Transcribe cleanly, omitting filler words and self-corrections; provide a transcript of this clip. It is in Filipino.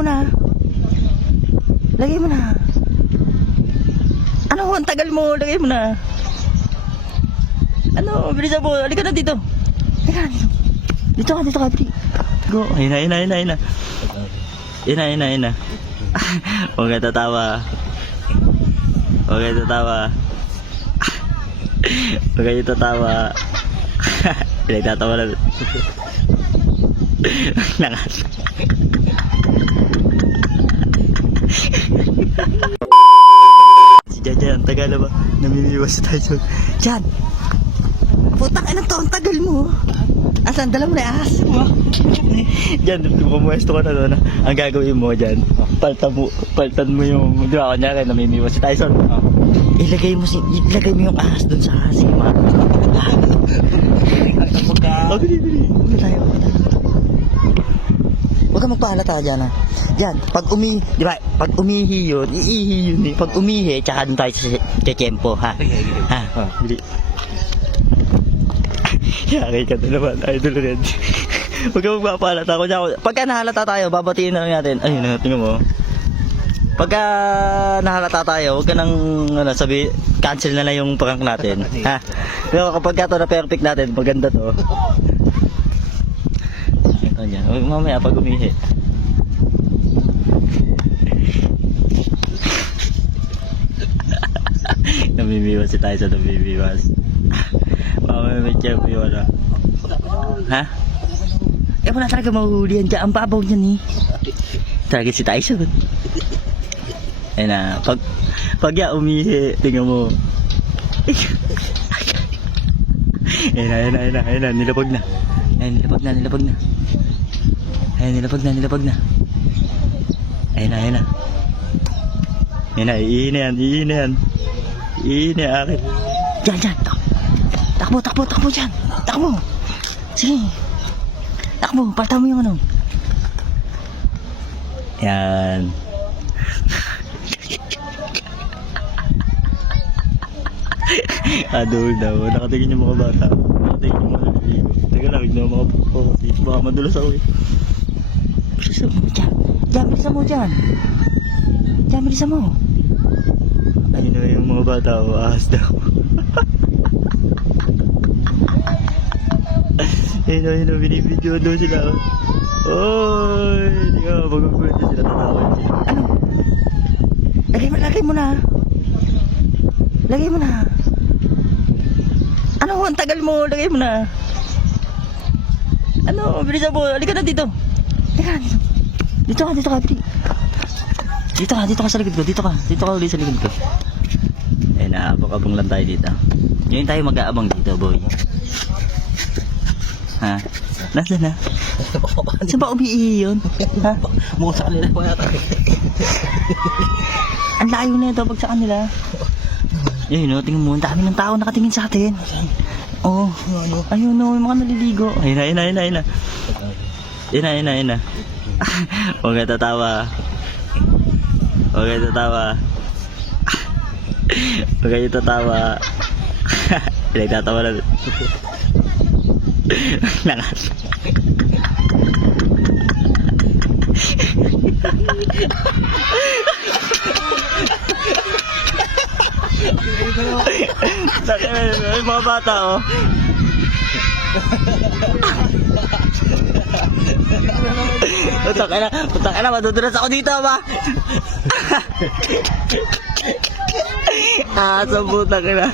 mo na. Lagay mo na. Ano, ang tagal mo. Lagay mo na. Ano, bilisan mo. Halika na dito. Halika na dito. Dito ka, dito. Go. Ayun na. Ayun na. Huwag ka tatawa. Huwag kayo tatawa. Pinagtatawa na. Langas. Si Jaja, ang tagal na ba? Namimiwas tayo. Jan! Putang ina to, ang tagal mo. Asan, dala mo na ahas mo. Jan, pumuesto ka na doon. Ang gagawin mo dyan, paltan mo yung, di ba, kanyari, namimiwas si Tyson. Ilagay mo yung ahas doon sa sima. Bili. Tayo. Huwag ka magpahalata dyan, ha. Diyan, pag umihi yun, iihi yun eh. Pag umihi, tsaka doon tayo sa kekempo, ha. Ha, bili. Yari ka na naman, Idol Red. Huwag ka magpapahalata ko dyan. Pagka nahalata tayo, babatiin na lang natin. Ayun na, tingnan mo. Pagka nahalata tayo, huwag ka nang cancel na lang yung prank natin. Ha? Pero kapag ka ito na perfect natin, maganda to. Ito dyan. Mamaya pag umihi. Namimiwas si Tyson, namimiwas. Mamaya may chef yun, ano. Ha? Eh wala talaga mahuhuli yan dyan. Ang babaw niyan eh. Talaga si Tyson. Ayun na, pag ya umihi, tingnan mo. Ayun na, nilapag na. Ayun na. Iihi na yan. Iihi na akin. Diyan. Takbo dyan. Takbo. Sige. Takbo, palta mo yung ano. Yan. Adol daw. Nakatingin yung mga bata. Nakatingin yung mga ligo. Teka lang, hindi na makapag-focus. Baka madulas ako eh. Bilisan mo dyan. Bilisan mo. Ayun na yung mga bata. Ahas daw. Ayun na, binibidyo daw sila. Oy! Hindi ka magagulito sila. Tatawa sila. Ano? Lagay mo na. Ano, ang tagal mo. Lagay mo na. Ano, bilisan mo. Halika na dito. Dito ka, bili. Dito ka sa likod ko. Dito ka ulit sa likod ko. Ayun na, abang lang tayo dito. Ngayon tayo mag-aabang dito, boy. Ha? Nasaan na? Saan ba umiihi yun? Ha? Mukha sa kanila pa yata. Ang layo na ito pag sa kanila. Ayun no, tingnan mo, ang dami ng tao nakatingin sa atin. Oo. Ayun no, yung mga naliligo. Ayun na. Huwag ka tatawa. Pinagtatawa na. Langas. May mga bata oh. Putang ina, madudulas ako dito ba? Sa putang ina.